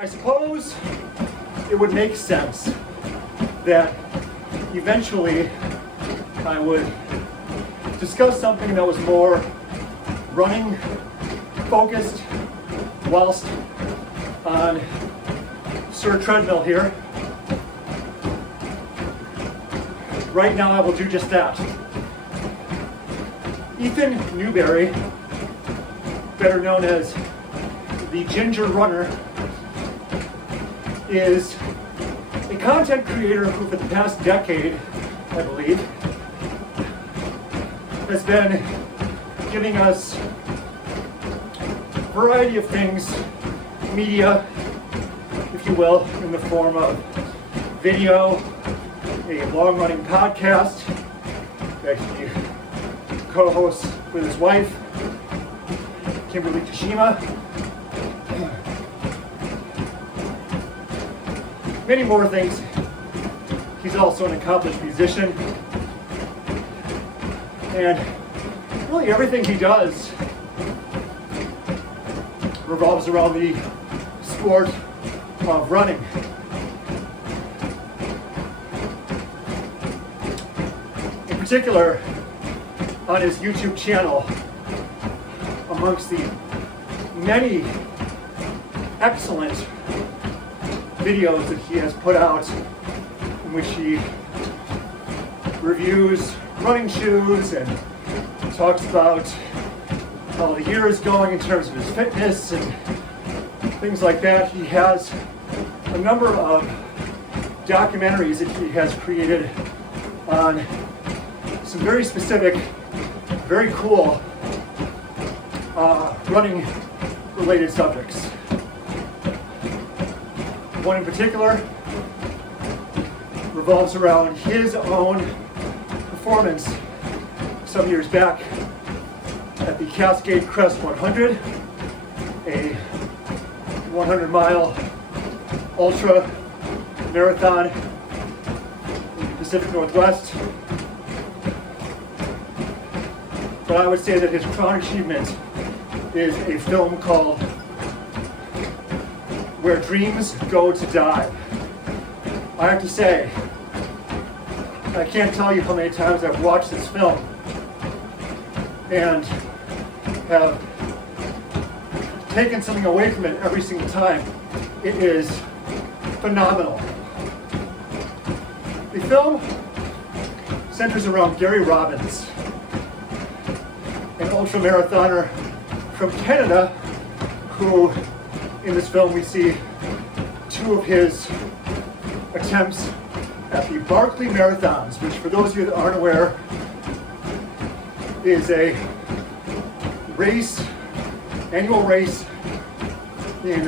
I suppose it would make sense that eventually I would discuss something that was more running focused whilst on Sir Treadmill here. Right now I will do just that. Ethan Newberry, better known as the Ginger Runner, is a content creator who for the past decade, I believe, has been giving us a variety of things, media, if you will, in the form of video, a long-running podcast that he co-hosts with his wife, Kimberly Kashima. Many more things. He's also an accomplished musician. And really everything he does revolves around the sport of running. In particular, on his YouTube channel, amongst the many excellent videos that he has put out in which he reviews running shoes and talks about how the year is going in terms of his fitness and things like that. He has a number of documentaries that he has created on some very specific, very cool running related subjects. One in particular revolves around his own performance some years back at the Cascade Crest 100, a 100-mile ultra marathon in the Pacific Northwest. But I would say that his crown achievement is a film called Where Dreams Go to Die. I have to say, I can't tell you how many times I've watched this film and have taken something away from it every single time. It is phenomenal. The film centers around Gary Robbins, an ultramarathoner from Canada, who in this film we see two of his attempts at the Barkley Marathons, which for those of you that aren't aware is a race, annual race in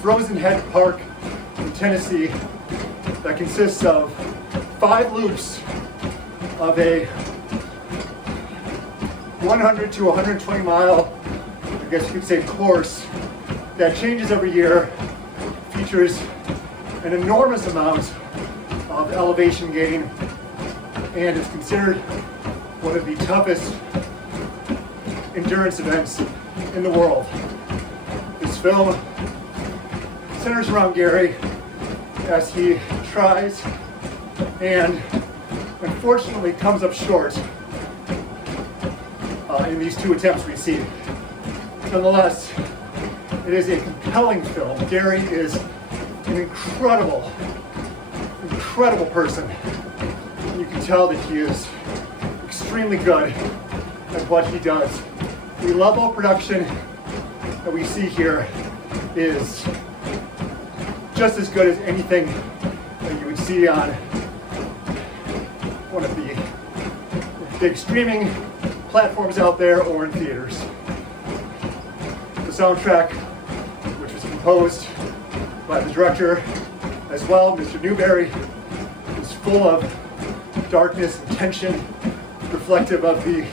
Frozen Head Park in Tennessee that consists of 5 loops of a 100 to 120 mile, I guess you could say, course that changes every year, features an enormous amount of elevation gain, and is considered one of the toughest endurance events in the world. This film centers around Gary as he tries and unfortunately comes up short in these 2 attempts we see. Nonetheless, it is a compelling film. Gary is an incredible person. You can tell that he is extremely good at what he does. The level of production that we see here is just as good as anything that you would see on one of the big streaming platforms out there or in theaters. The soundtrack, which was composed by the director as well, Mr. Newberry, is full of darkness and tension, reflective of the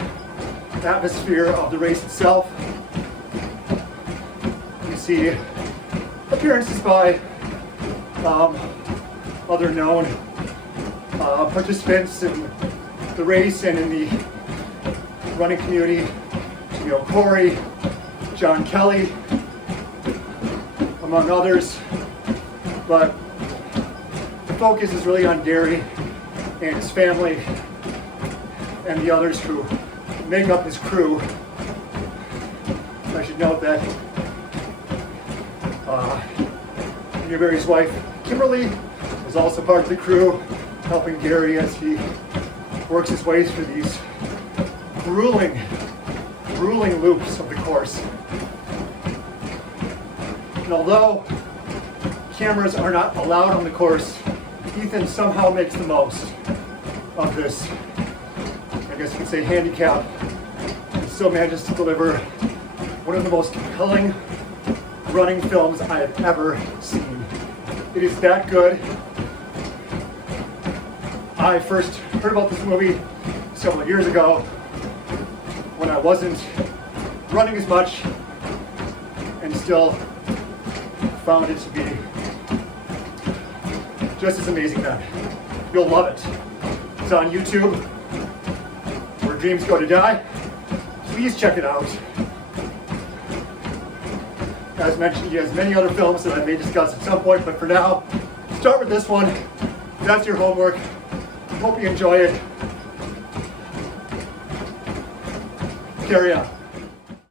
atmosphere of the race itself. You see appearances by other known participants in the race and in the running community, Jamil Corey, John Kelly, among others. but the focus is really on Gary and his family and the others who make up his crew. I should note that Newberry's wife, Kimberly, is also part of the crew, helping Gary as he works his way through these grueling loops of the course. And although cameras are not allowed on the course, Ethan somehow makes the most of this, I guess you could say, handicap, and still manages to deliver one of the most compelling running films I have ever seen. It is that good. I first heard about this movie several years ago when I wasn't running as much, and still found it to be just as amazing then. You'll love it. It's on YouTube, Where Dreams Go to Die. Please check it out. As mentioned, he has many other films that I may discuss at some point, but for now, start with this one. That's your homework. Hope you enjoy it. Carry on.